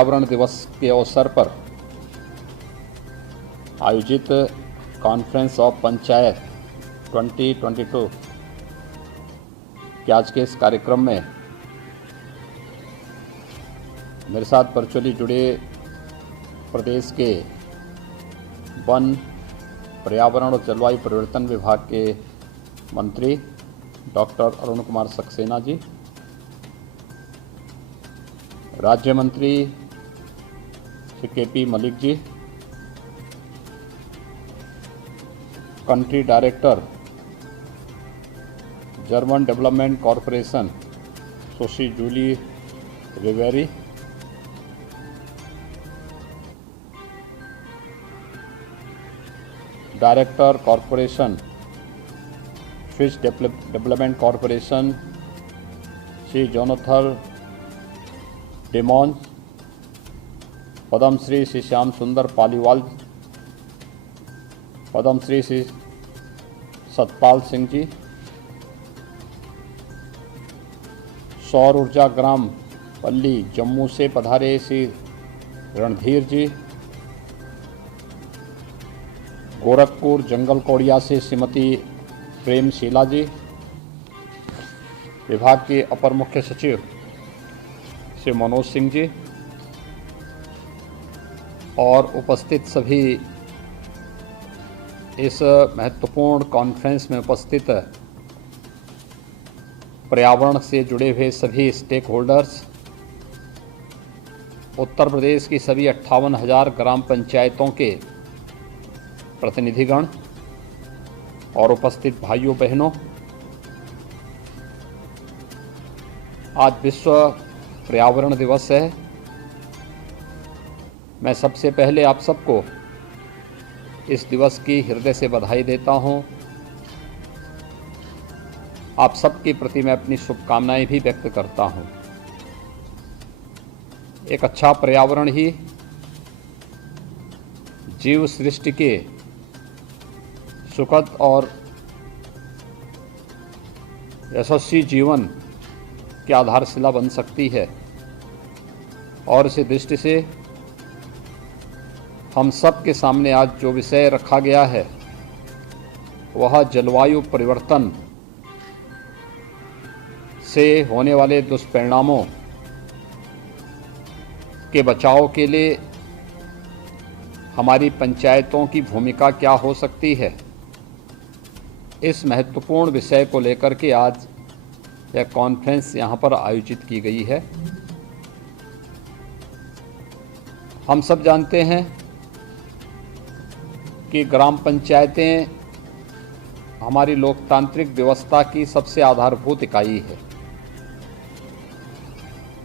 पर्यावरण दिवस के अवसर पर आयोजित कॉन्फ्रेंस ऑफ पंचायत 2022 के आज के इस कार्यक्रम में मेरे साथ वर्चुअली जुड़े प्रदेश के वन, पर्यावरण और जलवायु परिवर्तन विभाग के मंत्री डॉक्टर अरुण कुमार सक्सेना जी, राज्य मंत्री Shri K P. Malik ji, country director German development corporation Sushri Julie Riviere, director corporation Swiss development corporation Shri Jonathan Damon, Padmashri Shri Shyam Sundar Paliwal, Padmashri Shri Satpal Singh ji, सौर ऊर्जा ग्राम पल्ली जम्मू से पधारे श्री रणधीर जी, गोरखपुर जंगल कोड़िया से श्रीमती प्रेमशीला जी, विभाग के अपर मुख्य सचिव श्री मनोज सिंह जी और उपस्थित सभी इस महत्वपूर्ण कॉन्फ्रेंस में उपस्थित पर्यावरण से जुड़े हुए सभी स्टेक होल्डर्स, उत्तर प्रदेश की सभी 58,000 ग्राम पंचायतों के प्रतिनिधिगण और उपस्थित भाइयों बहनों, आज विश्व पर्यावरण दिवस है। मैं सबसे पहले आप सबको इस दिवस की हृदय से बधाई देता हूं। आप सबके प्रति मैं अपनी शुभकामनाएं भी व्यक्त करता हूं। एक अच्छा पर्यावरण ही जीव सृष्टि के सुखद और यशस्वी जीवन की आधारशिला बन सकती है और इसी दृष्टि से हम सब के सामने आज जो विषय रखा गया है वह जलवायु परिवर्तन से होने वाले दुष्परिणामों के बचाव के लिए हमारी पंचायतों की भूमिका क्या हो सकती है। इस महत्वपूर्ण विषय को लेकर के आज यह कॉन्फ्रेंस यहाँ पर आयोजित की गई है। हम सब जानते हैं कि ग्राम पंचायतें हमारी लोकतांत्रिक व्यवस्था की सबसे आधारभूत इकाई है।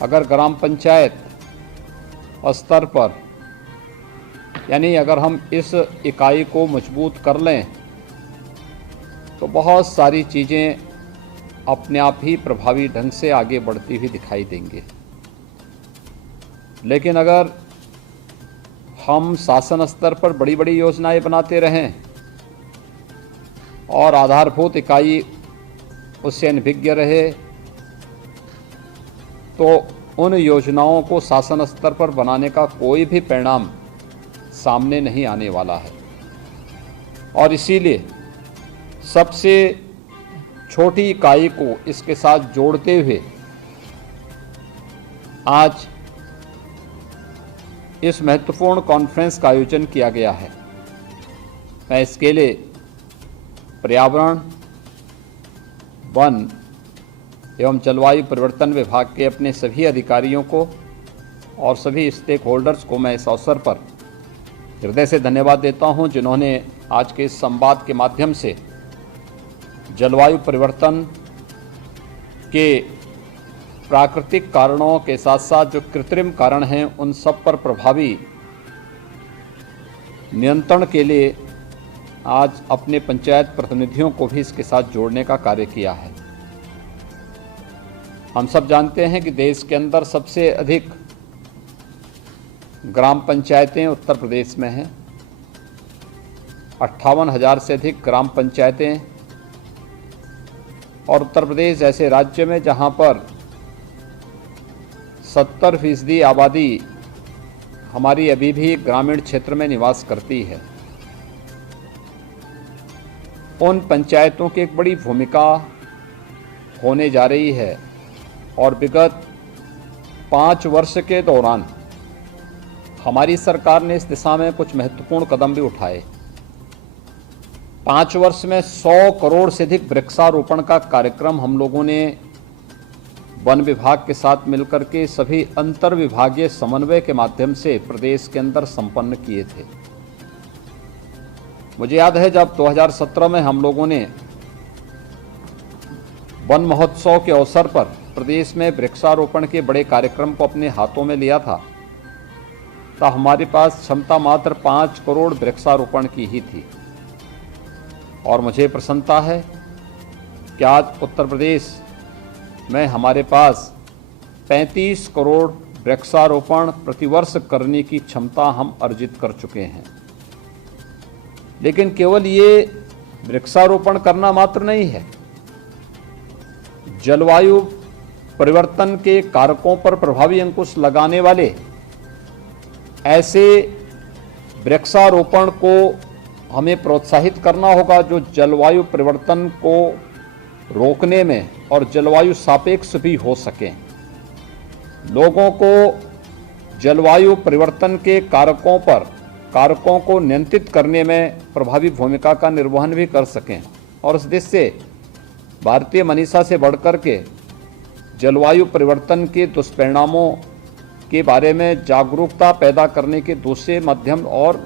अगर ग्राम पंचायत स्तर पर यानी अगर हम इस इकाई को मजबूत कर लें तो बहुत सारी चीज़ें अपने आप ही प्रभावी ढंग से आगे बढ़ती हुई दिखाई देंगे। लेकिन अगर हम शासन स्तर पर बड़ी बड़ी योजनाएं बनाते रहें और आधारभूत इकाई उससे अनभिज्ञ रहे तो उन योजनाओं को शासन स्तर पर बनाने का कोई भी परिणाम सामने नहीं आने वाला है। और इसीलिए सबसे छोटी इकाई को इसके साथ जोड़ते हुए आज इस महत्वपूर्ण कॉन्फ्रेंस का आयोजन किया गया है। मैं इसके लिए पर्यावरण, वन एवं जलवायु परिवर्तन विभाग के अपने सभी अधिकारियों को और सभी स्टेक होल्डर्स को मैं इस अवसर पर हृदय से धन्यवाद देता हूं, जिन्होंने आज के इस संवाद के माध्यम से जलवायु परिवर्तन के प्राकृतिक कारणों के साथ साथ जो कृत्रिम कारण हैं उन सब पर प्रभावी नियंत्रण के लिए आज अपने पंचायत प्रतिनिधियों को भी इसके साथ जोड़ने का कार्य किया है। हम सब जानते हैं कि देश के अंदर सबसे अधिक ग्राम पंचायतें उत्तर प्रदेश में हैं। 58,000 से अधिक ग्राम पंचायतें और उत्तर प्रदेश ऐसे राज्य में जहां पर 70% आबादी हमारी अभी भी ग्रामीण क्षेत्र में निवास करती है, उन पंचायतों की एक बड़ी भूमिका होने जा रही है। और विगत 5 वर्ष के दौरान हमारी सरकार ने इस दिशा में कुछ महत्वपूर्ण कदम भी उठाए। 5 वर्ष में 100 करोड़ से अधिक वृक्षारोपण का कार्यक्रम हम लोगों ने वन विभाग के साथ मिलकर के सभी अंतर विभागीय समन्वय के माध्यम से प्रदेश के अंदर संपन्न किए थे। मुझे याद है जब 2017 में हम लोगों ने वन महोत्सव के अवसर पर प्रदेश में वृक्षारोपण के बड़े कार्यक्रम को अपने हाथों में लिया था, तो हमारे पास क्षमता मात्र 5 करोड़ वृक्षारोपण की ही थी। और मुझे प्रसन्नता है कि आज उत्तर प्रदेश में हमारे पास 35 करोड़ वृक्षारोपण प्रतिवर्ष करने की क्षमता हम अर्जित कर चुके हैं। लेकिन केवल ये वृक्षारोपण करना मात्र नहीं है, जलवायु परिवर्तन के कारकों पर प्रभावी अंकुश लगाने वाले ऐसे वृक्षारोपण को हमें प्रोत्साहित करना होगा जो जलवायु परिवर्तन को रोकने में और जलवायु सापेक्ष भी हो सके। लोगों को जलवायु परिवर्तन के कारकों को नियंत्रित करने में प्रभावी भूमिका का निर्वहन भी कर सकें। और इस देश से भारतीय मनीषा से बढ़कर के जलवायु परिवर्तन के दुष्परिणामों के बारे में जागरूकता पैदा करने के दूसरे माध्यम और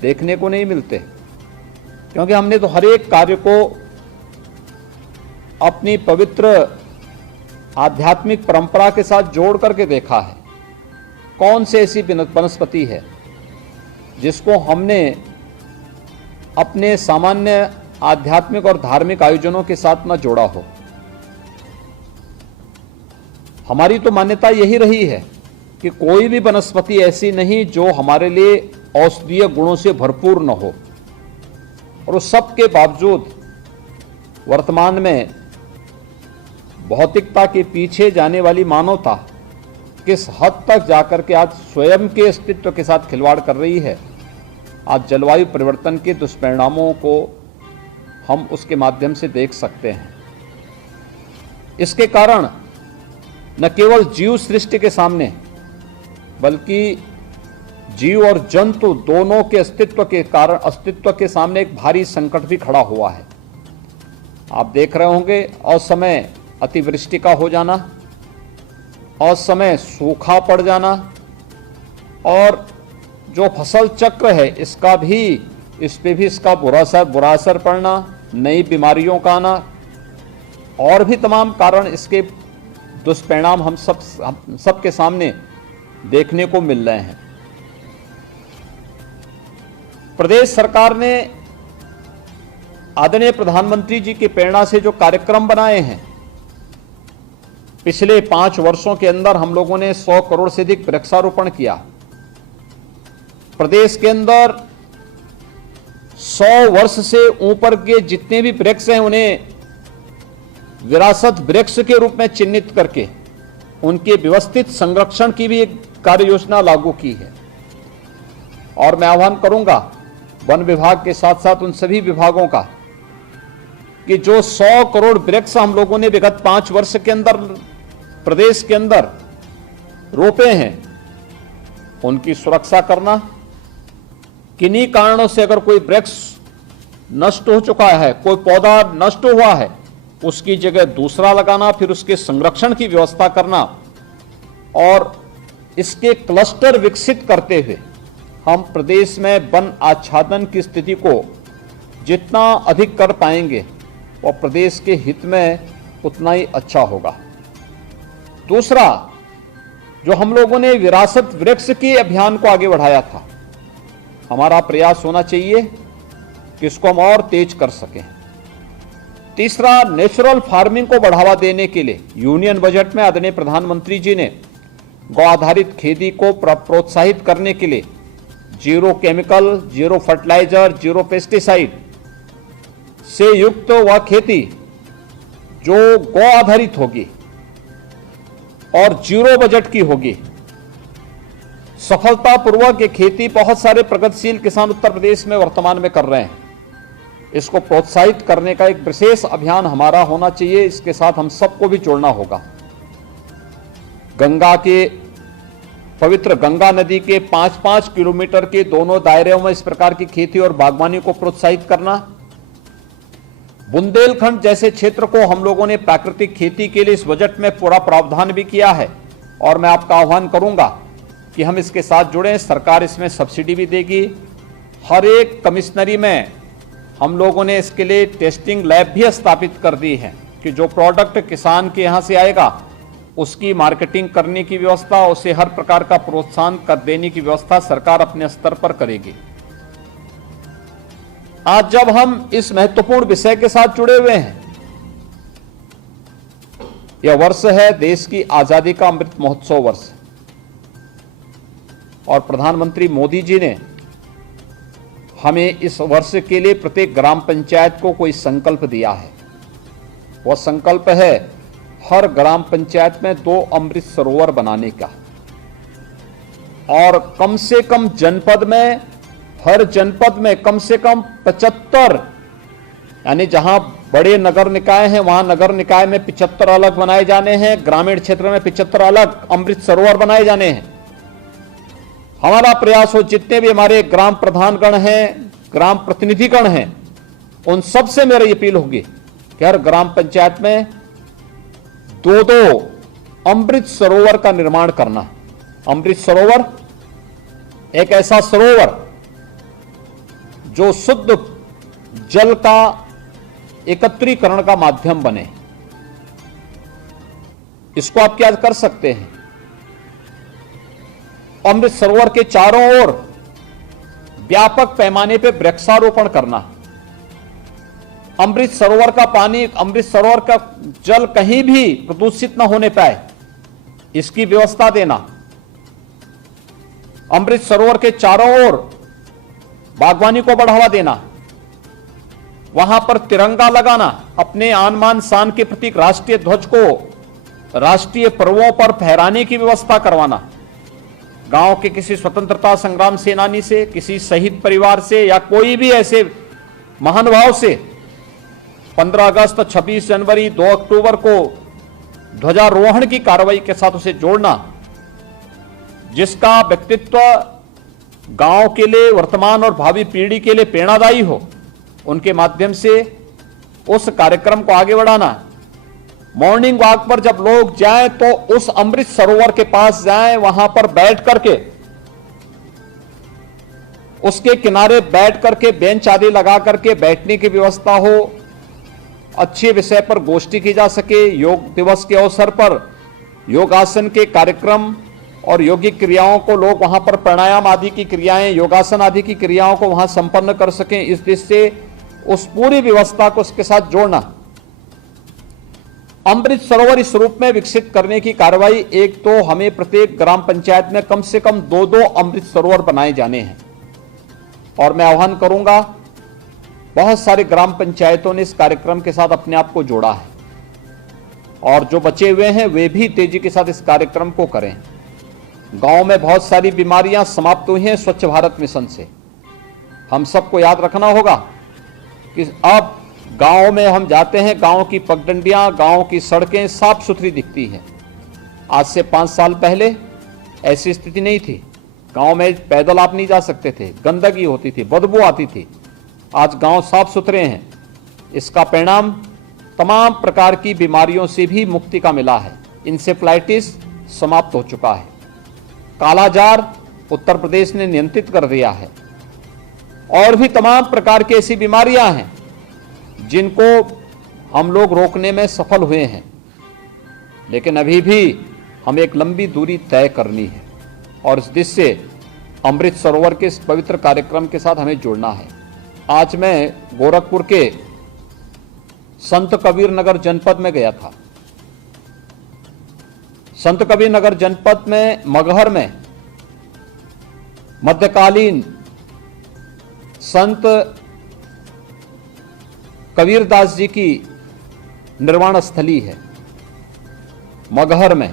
देखने को नहीं मिलते, क्योंकि हमने तो हर एक कार्य को अपनी पवित्र आध्यात्मिक परंपरा के साथ जोड़ करके देखा है। कौन सी ऐसी वनस्पति है जिसको हमने अपने सामान्य आध्यात्मिक और धार्मिक आयोजनों के साथ न जोड़ा हो। हमारी तो मान्यता यही रही है कि कोई भी वनस्पति ऐसी नहीं जो हमारे लिए औषधीय गुणों से भरपूर न हो। और उस सब के बावजूद वर्तमान में भौतिकता के पीछे जाने वाली मानवता किस हद तक जाकर के आज स्वयं के अस्तित्व के साथ खिलवाड़ कर रही है। आज जलवायु परिवर्तन के दुष्परिणामों को हम उसके माध्यम से देख सकते हैं। इसके कारण न केवल जीव सृष्टि के सामने बल्कि जीव और जंतु दोनों के अस्तित्व के सामने एक भारी संकट भी खड़ा हुआ है। आप देख रहे होंगे असमय अतिवृष्टि का हो जाना, असमय सूखा पड़ जाना, और जो फसल चक्र है इस पे भी इसका बुरा असर पड़ना, नई बीमारियों का आना, और भी तमाम कारण इसके दुष्परिणाम हम सब के सामने देखने को मिल रहे हैं। प्रदेश सरकार ने आदरणीय प्रधानमंत्री जी की प्रेरणा से जो कार्यक्रम बनाए हैं, पिछले 5 वर्षों के अंदर हम लोगों ने 100 करोड़ से अधिक वृक्षारोपण किया। प्रदेश के अंदर 100 वर्ष से ऊपर के जितने भी वृक्ष हैं उन्हें विरासत वृक्ष के रूप में चिन्हित करके उनके व्यवस्थित संरक्षण की भी एक कार्य योजना लागू की है। और मैं आह्वान करूंगा वन विभाग के साथ साथ उन सभी विभागों का कि जो 100 करोड़ वृक्ष हम लोगों ने विगत 5 वर्ष के अंदर प्रदेश के अंदर रोपे हैं, उनकी सुरक्षा करना। किन्हीं कारणों से अगर कोई वृक्ष नष्ट हो चुका है, कोई पौधा नष्ट हुआ है, उसकी जगह दूसरा लगाना, फिर उसके संरक्षण की व्यवस्था करना और इसके क्लस्टर विकसित करते हुए हम प्रदेश में वन आच्छादन की स्थिति को जितना अधिक कर पाएंगे और प्रदेश के हित में उतना ही अच्छा होगा। दूसरा, जो हम लोगों ने विरासत वृक्ष के अभियान को आगे बढ़ाया था, हमारा प्रयास होना चाहिए कि इसको हम और तेज कर सकें। तीसरा, नेचुरल फार्मिंग को बढ़ावा देने के लिए यूनियन बजट में आदरणीय प्रधानमंत्री जी ने गौ आधारित खेती को प्रोत्साहित करने के लिए zero chemical, zero fertiliser, zero pesticide से युक्त वह खेती जो गौ आधारित होगी और जीरो बजट की होगी, सफलतापूर्वक ये खेती बहुत सारे प्रगतिशील किसान उत्तर प्रदेश में वर्तमान में कर रहे हैं। इसको प्रोत्साहित करने का एक विशेष अभियान हमारा होना चाहिए। इसके साथ हम सबको भी जोड़ना होगा। गंगा के पवित्र गंगा नदी के 5-5 किलोमीटर के दोनों दायरों में इस प्रकार की खेती और बागवानी को प्रोत्साहित करना। बुंदेलखंड जैसे क्षेत्र को हम लोगों ने प्राकृतिक खेती के लिए इस बजट में पूरा प्रावधान भी किया है और मैं आपका आह्वान करूंगा कि हम इसके साथ जुड़ें। सरकार इसमें सब्सिडी भी देगी। हर एक कमिश्नरी में हम लोगों ने इसके लिए टेस्टिंग लैब भी स्थापित कर दी है कि जो प्रोडक्ट किसान के यहां से आएगा उसकी मार्केटिंग करने की व्यवस्था, उसे हर प्रकार का प्रोत्साहन कर देने की व्यवस्था सरकार अपने स्तर पर करेगी। आज जब हम इस महत्वपूर्ण विषय के साथ जुड़े हुए हैं, यह वर्ष है देश की आजादी का अमृत महोत्सव वर्ष और प्रधानमंत्री मोदी जी ने हमें इस वर्ष के लिए प्रत्येक ग्राम पंचायत को कोई संकल्प दिया है। वह संकल्प है हर ग्राम पंचायत में 2 अमृत सरोवर बनाने का और कम से कम जनपद में, हर जनपद में कम से कम 75, यानी जहां बड़े नगर निकाय हैं वहां नगर निकाय में 75 अलग बनाए जाने हैं, ग्रामीण क्षेत्र में 75 अलग अमृत सरोवर बनाए जाने हैं। हमारा प्रयास हो जितने भी हमारे ग्राम प्रधानगण हैं, ग्राम प्रतिनिधिगण हैं, उन सब से मेरी अपील होगी कि हर ग्राम पंचायत में 2-2 अमृत सरोवर का निर्माण करना। अमृत सरोवर एक ऐसा सरोवर जो शुद्ध जल का एकत्रीकरण का माध्यम बने। इसको आप क्या कर सकते हैं? अमृत सरोवर के चारों ओर व्यापक पैमाने पर वृक्षारोपण करना। अमृत सरोवर का पानी, अमृत सरोवर का जल कहीं भी प्रदूषित न होने पाए, इसकी व्यवस्था देना। अमृत सरोवर के चारों ओर बागवानी को बढ़ावा देना। वहां पर तिरंगा लगाना, अपने आन मान शान के प्रतीक राष्ट्रीय ध्वज को राष्ट्रीय पर्वों पर फहराने की व्यवस्था करवाना। गांव के किसी स्वतंत्रता संग्राम सेनानी से, किसी शहीद परिवार से या कोई भी ऐसे महानुभाव से 15 अगस्त, 26 जनवरी, 2 अक्टूबर को ध्वजारोहण की कार्रवाई के साथ उसे जोड़ना, जिसका व्यक्तित्व गांव के लिए, वर्तमान और भावी पीढ़ी के लिए प्रेरणादायी हो। उनके माध्यम से उस कार्यक्रम को आगे बढ़ाना। मॉर्निंग वॉक पर जब लोग जाएं तो उस अमृत सरोवर के पास जाएं, वहां पर बैठ करके, उसके किनारे बैठ करके बेंच आदि लगा करके बैठने की व्यवस्था हो। अच्छे विषय पर गोष्ठी की जा सके। योग दिवस के अवसर पर योगासन के कार्यक्रम और योगिक क्रियाओं को लोग वहां पर प्राणायाम आदि की क्रियाएं, योगासन आदि की क्रियाओं को वहां संपन्न कर सकें। इस दृष्टि से उस पूरी व्यवस्था को उसके साथ जोड़ना। अमृत सरोवर इस रूप में विकसित करने की कार्रवाई, एक तो हमें प्रत्येक ग्राम पंचायत में कम से कम 2-2 अमृत सरोवर बनाए जाने हैं। और मैं आह्वान करूंगा, बहुत सारे ग्राम पंचायतों ने इस कार्यक्रम के साथ अपने आप को जोड़ा है और जो बचे हुए हैं वे भी तेजी के साथ इस कार्यक्रम को करें। गांव में बहुत सारी बीमारियां समाप्त हुई हैं स्वच्छ भारत मिशन से। हम सबको याद रखना होगा कि अब गांव में हम जाते हैं, गांव की पगडंडियां, गांव की सड़कें साफ सुथरी दिखती हैं। आज से 5 साल पहले ऐसी स्थिति नहीं थी। गांव में पैदल आप नहीं जा सकते थे, गंदगी होती थी, बदबू आती थी। आज गांव साफ सुथरे हैं। इसका परिणाम तमाम प्रकार की बीमारियों से भी मुक्ति का मिला है। इंसेफ्लाइटिस समाप्त हो चुका है। कालाजार उत्तर प्रदेश ने नियंत्रित कर दिया है। और भी तमाम प्रकार की ऐसी बीमारियां हैं जिनको हम लोग रोकने में सफल हुए हैं, लेकिन अभी भी हमें एक लंबी दूरी तय करनी है और इस दृष्टि से अमृत सरोवर के इस पवित्र कार्यक्रम के साथ हमें जुड़ना है। आज मैं गोरखपुर के संत कबीर नगर जनपद में गया था। संत कबीर नगर जनपद में मगहर में मध्यकालीन संत कबीरदास जी की निर्वाण स्थली है। मगहर में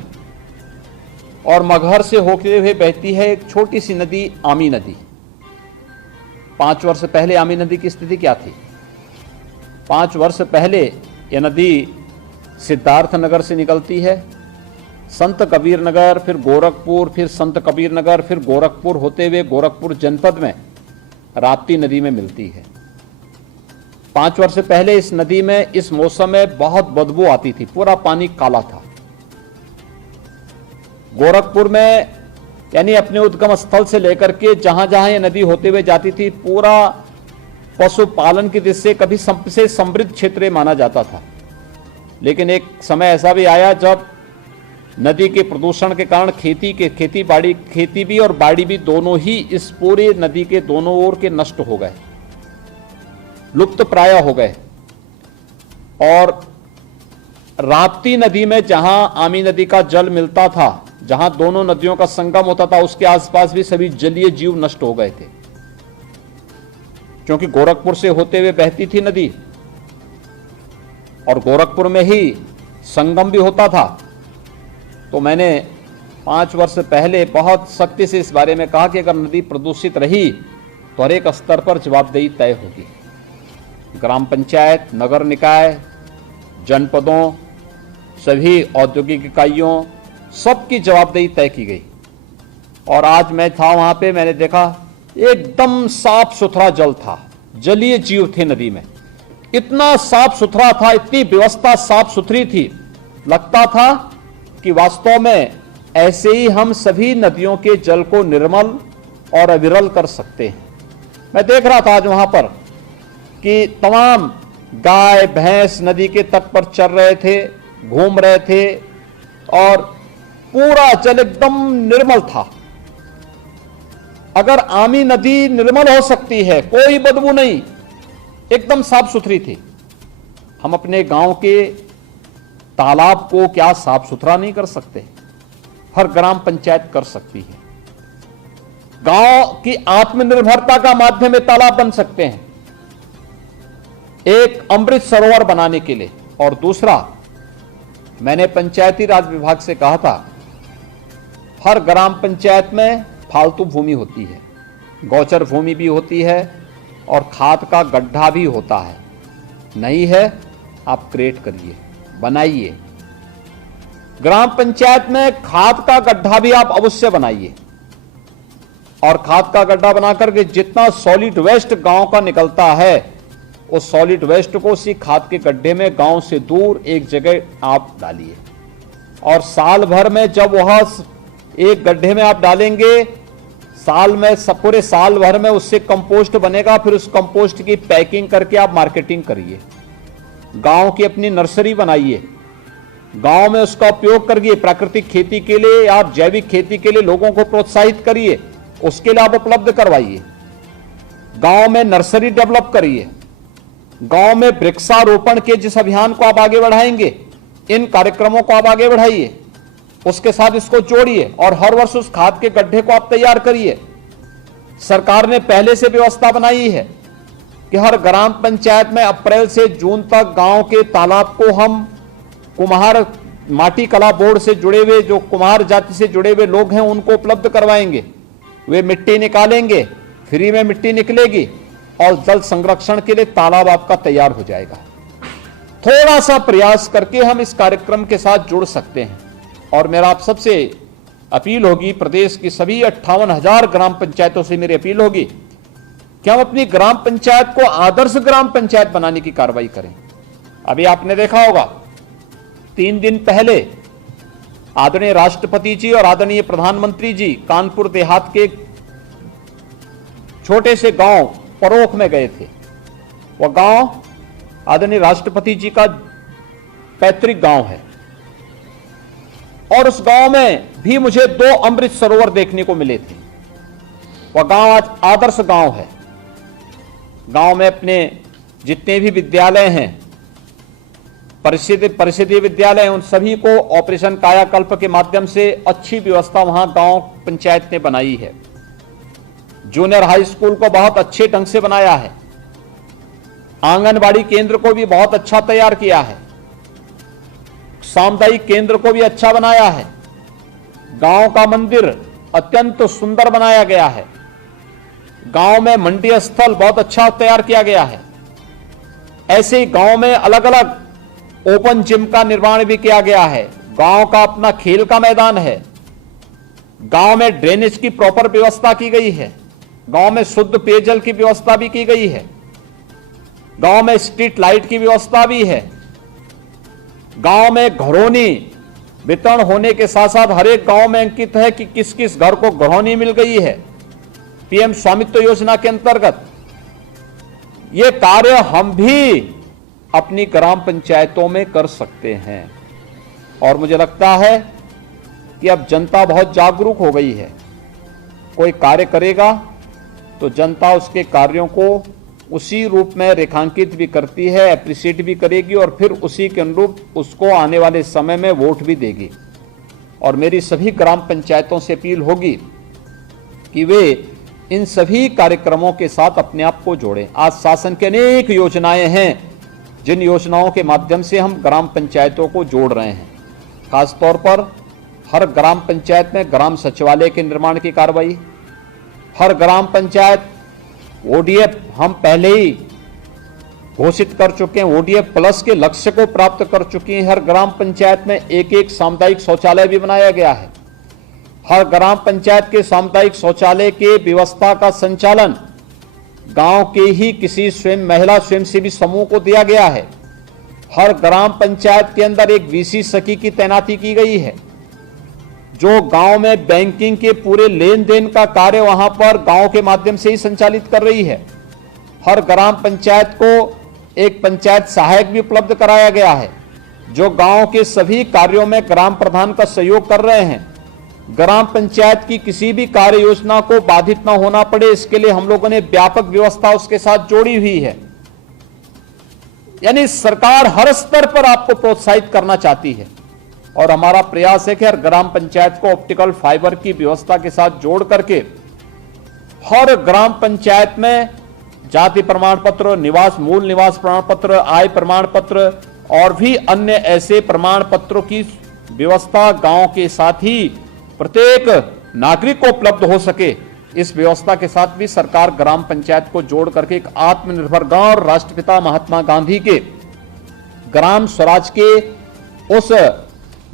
और मगहर से होते हुए बहती है एक छोटी सी नदी आमी नदी। 5 वर्ष पहले आमी नदी की स्थिति क्या थी? 5 वर्ष पहले यह नदी सिद्धार्थ नगर से निकलती है, संत कबीर नगर, फिर गोरखपुर, फिर संत कबीर नगर, फिर गोरखपुर होते हुए गोरखपुर जनपद में राप्ती नदी में मिलती है। 5 वर्ष पहले इस नदी में इस मौसम में बहुत बदबू आती थी, पूरा पानी काला था। गोरखपुर में यानी अपने उद्गम स्थल से लेकर के जहां जहां ये नदी होते हुए जाती थी, पूरा पशुपालन की दृष्टि से कभी सबसे समृद्ध क्षेत्र माना जाता था। लेकिन एक समय ऐसा भी आया जब नदी के प्रदूषण के कारण खेती भी और बाड़ी भी दोनों ही इस पूरे नदी के दोनों ओर के नष्ट हो गए, लुप्त प्राय हो गए। और राप्ती नदी में जहां आमी नदी का जल मिलता था, जहां दोनों नदियों का संगम होता था, उसके आसपास भी सभी जलीय जीव नष्ट हो गए थे, क्योंकि गोरखपुर से होते हुए बहती थी नदी और गोरखपुर में ही संगम भी होता था। तो मैंने 5 वर्ष पहले बहुत सख्ती से इस बारे में कहा कि अगर नदी प्रदूषित रही तो हर एक स्तर पर जवाबदेही तय होगी। ग्राम पंचायत, नगर निकाय, जनपदों, सभी औद्योगिक इकाइयों, सबकी जवाबदेही तय की गई। और आज मैं था वहां पे, मैंने देखा एकदम साफ सुथरा जल था, जलीय जीव थे नदी में, इतना साफ सुथरा था, इतनी व्यवस्था साफ सुथरी थी, लगता था कि वास्तव में ऐसे ही हम सभी नदियों के जल को निर्मल और अविरल कर सकते हैं। मैं देख रहा था आज वहां पर कि तमाम गाय भैंस नदी के तट पर चल रहे थे, घूम रहे थे और पूरा जल एकदम निर्मल था। अगर आमी नदी निर्मल हो सकती है, कोई बदबू नहीं, एकदम साफ सुथरी थी, हम अपने गांव के तालाब को क्या साफ सुथरा नहीं कर सकते? हर ग्राम पंचायत कर सकती है। गांव की आत्मनिर्भरता का माध्यम में तालाब बन सकते हैं, एक अमृत सरोवर बनाने के लिए। और दूसरा, मैंने पंचायती राज विभाग से कहा था, हर ग्राम पंचायत में फालतू भूमि होती है, गौचर भूमि भी होती है और खाद का गड्ढा भी होता है। नहीं है, आप क्रिएट करिए, बनाइए। ग्राम पंचायत में खाद का गड्ढा भी आप अवश्य बनाइए और खाद का गड्ढा बनाकर के जितना सॉलिड वेस्ट गांव का निकलता है, उस सॉलिड वेस्ट को उसी खाद के गड्ढे में गांव से दूर एक जगह आप डालिए। और साल भर में जब वह एक गड्ढे में आप डालेंगे, साल में पूरे साल भर में उससे कंपोस्ट बनेगा, फिर उस कंपोस्ट की पैकिंग करके आप मार्केटिंग करिए। गांव की अपनी नर्सरी बनाइए, गांव में उसका उपयोग करिए। प्राकृतिक खेती के लिए, आप जैविक खेती के लिए लोगों को प्रोत्साहित करिए, उसके लिए आप उपलब्ध करवाइए। गांव में नर्सरी डेवलप करिए, गांव में वृक्षारोपण के जिस अभियान को आप आगे बढ़ाएंगे, इन कार्यक्रमों को आप आगे बढ़ाइए, उसके साथ इसको जोड़िए और हर वर्ष उस खाद के गड्ढे को आप तैयार करिए। सरकार ने पहले से व्यवस्था बनाई है कि हर ग्राम पंचायत में अप्रैल से जून तक गांव के तालाब को हम कुम्हार माटी कला बोर्ड से जुड़े हुए, जो कुम्हार जाति से जुड़े हुए लोग हैं, उनको उपलब्ध करवाएंगे। वे मिट्टी निकालेंगे, फ्री में मिट्टी निकलेगी और जल संरक्षण के लिए तालाब आपका तैयार हो जाएगा। थोड़ा सा प्रयास करके हम इस कार्यक्रम के साथ जुड़ सकते हैं। और मेरा आप सबसे अपील होगी, प्रदेश की सभी 58,000 ग्राम पंचायतों से मेरी अपील होगी कि हम अपनी ग्राम पंचायत को आदर्श ग्राम पंचायत बनाने की कार्रवाई करें। अभी आपने देखा होगा, 3 दिन पहले आदरणीय राष्ट्रपति जी और आदरणीय प्रधानमंत्री जी कानपुर देहात के छोटे से गांव परोख में गए थे। वह गांव आदरणीय राष्ट्रपति जी का पैतृक गांव है और उस गांव में भी मुझे 2 अमृत सरोवर देखने को मिले थे। वह गांव आज आदर्श गांव है। गांव में अपने जितने भी विद्यालय हैं, परिषदीय विद्यालय, उन सभी को ऑपरेशन कायाकल्प के माध्यम से अच्छी व्यवस्था वहां गांव पंचायत ने बनाई है। जूनियर हाई स्कूल को बहुत अच्छे ढंग से बनाया है, आंगनबाड़ी केंद्र को भी बहुत अच्छा तैयार किया है, सामुदायिक केंद्र को भी अच्छा बनाया है, गांव का मंदिर अत्यंत सुंदर बनाया गया है। गांव में मंडी स्थल बहुत अच्छा तैयार किया गया है। ऐसे ही गांव में अलग अलग ओपन जिम का निर्माण भी किया गया है। गांव का अपना खेल का मैदान है। गांव में ड्रेनेज की प्रॉपर व्यवस्था की गई है। गांव में शुद्ध पेयजल की व्यवस्था भी की गई है। गांव में स्ट्रीट लाइट की व्यवस्था भी है। गांव में घरौनी वितरण होने के साथ साथ हर एक गांव में अंकित है कि किस किस घर को घरौनी मिल गई है पीएम स्वामित्व योजना के अंतर्गत। ये कार्य हम भी अपनी ग्राम पंचायतों में कर सकते हैं और मुझे लगता है कि अब जनता बहुत जागरूक हो गई है। कोई कार्य करेगा तो जनता उसके कार्यों को उसी रूप में रेखांकित भी करती है, एप्रिशिएट भी करेगी और फिर उसी के अनुरूप उसको आने वाले समय में वोट भी देगी। और मेरी सभी ग्राम पंचायतों से अपील होगी कि वे इन सभी कार्यक्रमों के साथ अपने आप को जोड़ें। आज शासन की अनेक योजनाएं हैं जिन योजनाओं के माध्यम से हम ग्राम पंचायतों को जोड़ रहे हैं। खासतौर पर हर ग्राम पंचायत में ग्राम सचिवालय के निर्माण की कार्रवाई, हर ग्राम पंचायत ओडीएफ हम पहले ही घोषित कर चुके हैं, ओडीएफ प्लस के लक्ष्य को प्राप्त कर चुकी हैं। हर ग्राम पंचायत में एक एक सामुदायिक शौचालय भी बनाया गया है। हर ग्राम पंचायत के सामुदायिक शौचालय के व्यवस्था का संचालन गांव के ही किसी महिला स्वयंसेवी समूह को दिया गया है। हर ग्राम पंचायत के अंदर एक वीसी सखी की तैनाती की गई है जो गांव में बैंकिंग के पूरे लेन देन का कार्य वहां पर गांव के माध्यम से ही संचालित कर रही है। हर ग्राम पंचायत को एक पंचायत सहायक भी उपलब्ध कराया गया है जो गांव के सभी कार्यों में ग्राम प्रधान का सहयोग कर रहे हैं। ग्राम पंचायत की किसी भी कार्य योजना को बाधित न होना पड़े, इसके लिए हम लोगों ने व्यापक व्यवस्था उसके साथ जोड़ी हुई है। यानी सरकार हर स्तर पर आपको प्रोत्साहित करना चाहती है और हमारा प्रयास है कि हर ग्राम पंचायत को ऑप्टिकल फाइबर की व्यवस्था के साथ जोड़ करके हर ग्राम पंचायत में जाति प्रमाण पत्र, मूल निवास प्रमाण पत्र, आय प्रमाण पत्र और भी अन्य ऐसे प्रमाण पत्रों की व्यवस्था गांव के साथ ही प्रत्येक नागरिक को उपलब्ध हो सके। इस व्यवस्था के साथ भी सरकार ग्राम पंचायत को जोड़ करके एक आत्मनिर्भर गांव और राष्ट्रपिता महात्मा गांधी के ग्राम स्वराज के उस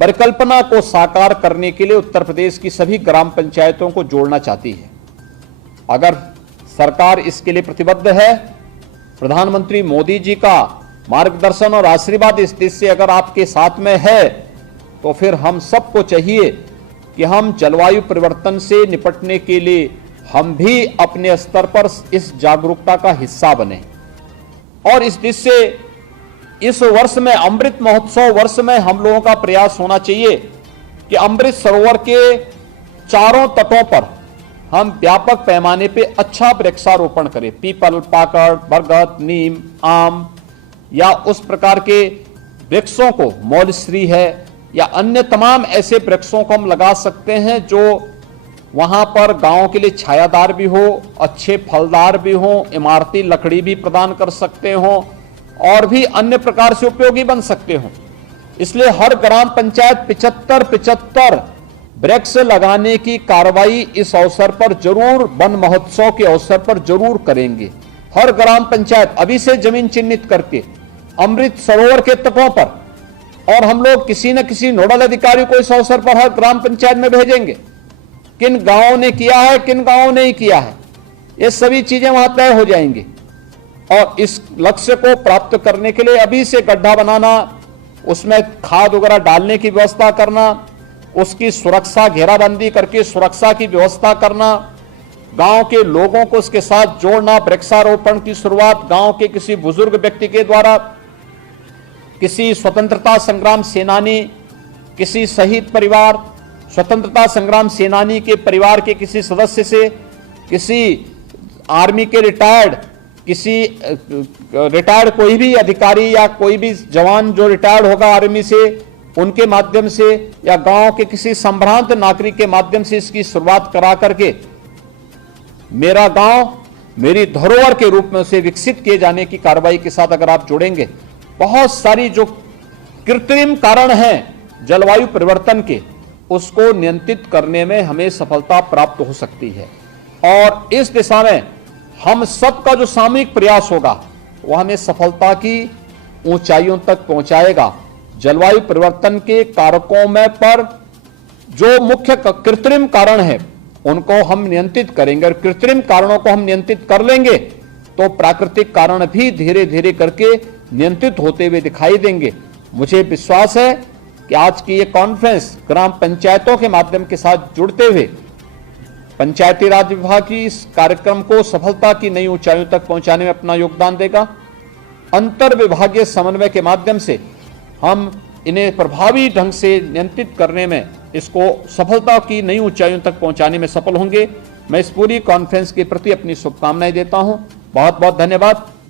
परिकल्पना को साकार करने के लिए उत्तर प्रदेश की सभी ग्राम पंचायतों को जोड़ना चाहती है। अगर सरकार इसके लिए प्रतिबद्ध है, प्रधानमंत्री मोदी जी का मार्गदर्शन और आशीर्वाद इस देश से अगर आपके साथ में है, तो फिर हम सबको चाहिए कि हम जलवायु परिवर्तन से निपटने के लिए हम भी अपने स्तर पर इस जागरूकता का हिस्सा बने। और इस देश से इस वर्ष में, अमृत महोत्सव वर्ष में, हम लोगों का प्रयास होना चाहिए कि अमृत सरोवर के चारों तटों पर हम व्यापक पैमाने पे अच्छा वृक्षारोपण करें। पीपल, पाकड़, बरगद, नीम, आम या उस प्रकार के वृक्षों को, मौलश्री है या अन्य तमाम ऐसे वृक्षों को हम लगा सकते हैं जो वहां पर गांव के लिए छायादार भी हो, अच्छे फलदार भी हो, इमारती लकड़ी भी प्रदान कर सकते हो और भी अन्य प्रकार से उपयोगी बन सकते हो। इसलिए हर ग्राम पंचायत 75 वृक्ष लगाने की कार्रवाई इस अवसर पर जरूर, वन महोत्सव के अवसर पर जरूर करेंगे। हर ग्राम पंचायत अभी से जमीन चिन्हित करके अमृत सरोवर के तटों पर, और हम लोग किसी न किसी नोडल अधिकारी को इस अवसर पर हर ग्राम पंचायत में भेजेंगे। किन गांवों ने किया है, किन गांवों ने नहीं किया है, ये सभी चीजें वहां तय हो जाएंगी। और इस लक्ष्य को प्राप्त करने के लिए अभी से गड्ढा बनाना, उसमें खाद वगैरह डालने की व्यवस्था करना, उसकी सुरक्षा, घेराबंदी करके सुरक्षा की व्यवस्था करना, गांव के लोगों को उसके साथ जोड़ना, वृक्षारोपण की शुरुआत गांव के किसी बुजुर्ग व्यक्ति के द्वारा, किसी स्वतंत्रता संग्राम सेनानी, किसी शहीद परिवार, स्वतंत्रता संग्राम सेनानी के परिवार के किसी सदस्य से, किसी आर्मी के रिटायर्ड, किसी रिटायर्ड कोई भी अधिकारी या कोई भी जवान जो रिटायर्ड होगा आर्मी से, उनके माध्यम से या गांव के किसी संभ्रांत नागरिक के माध्यम से इसकी शुरुआत करा करके मेरा गांव मेरी धरोहर के रूप में उसे विकसित किए जाने की कार्रवाई के साथ अगर आप जुड़ेंगे, बहुत सारी जो कृत्रिम कारण हैं जलवायु परिवर्तन के, उसको नियंत्रित करने में हमें सफलता प्राप्त हो सकती है। और इस दिशा में हम सबका जो सामूहिक प्रयास होगा वह हमें सफलता की ऊंचाइयों तक पहुंचाएगा। जलवायु परिवर्तन के कारकों में पर जो मुख्य कृत्रिम कारण है उनको हम नियंत्रित करेंगे, और कृत्रिम कारणों को हम नियंत्रित कर लेंगे तो प्राकृतिक कारण भी धीरे धीरे करके नियंत्रित होते हुए दिखाई देंगे। मुझे विश्वास है कि आज की ये कॉन्फ्रेंस ग्राम पंचायतों के माध्यम के साथ जुड़ते हुए पंचायती राज विभाग की इस कार्यक्रम को सफलता की नई ऊंचाइयों तक पहुंचाने में अपना योगदान देगा। अंतर विभागीय समन्वय के माध्यम से हम इन्हें प्रभावी ढंग से नियंत्रित करने में, इसको सफलता की नई ऊंचाइयों तक पहुंचाने में सफल होंगे। मैं इस पूरी कॉन्फ्रेंस के प्रति अपनी शुभकामनाएं देता हूं। बहुत बहुत धन्यवाद।